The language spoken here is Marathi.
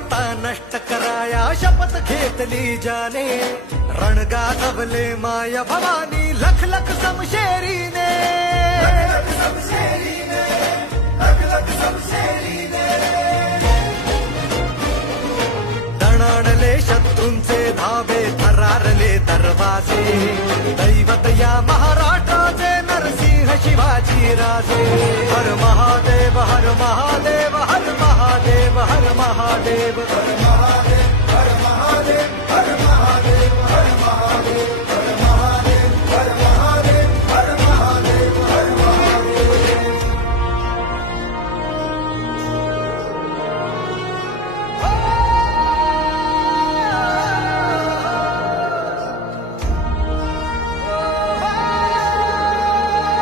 सत्ता नष्ट कराया शपथ घेतली जाने, रण गाजवले माया भवानी लख लख समशेरीने. दणाणले शत्रूंचे धावे, थरारले दरवाजे, दैवत या महाराष्ट्राचे नरसिंह शिवाजी राजे. हर महादेव हर महादेव हर महादेव हर महादेव.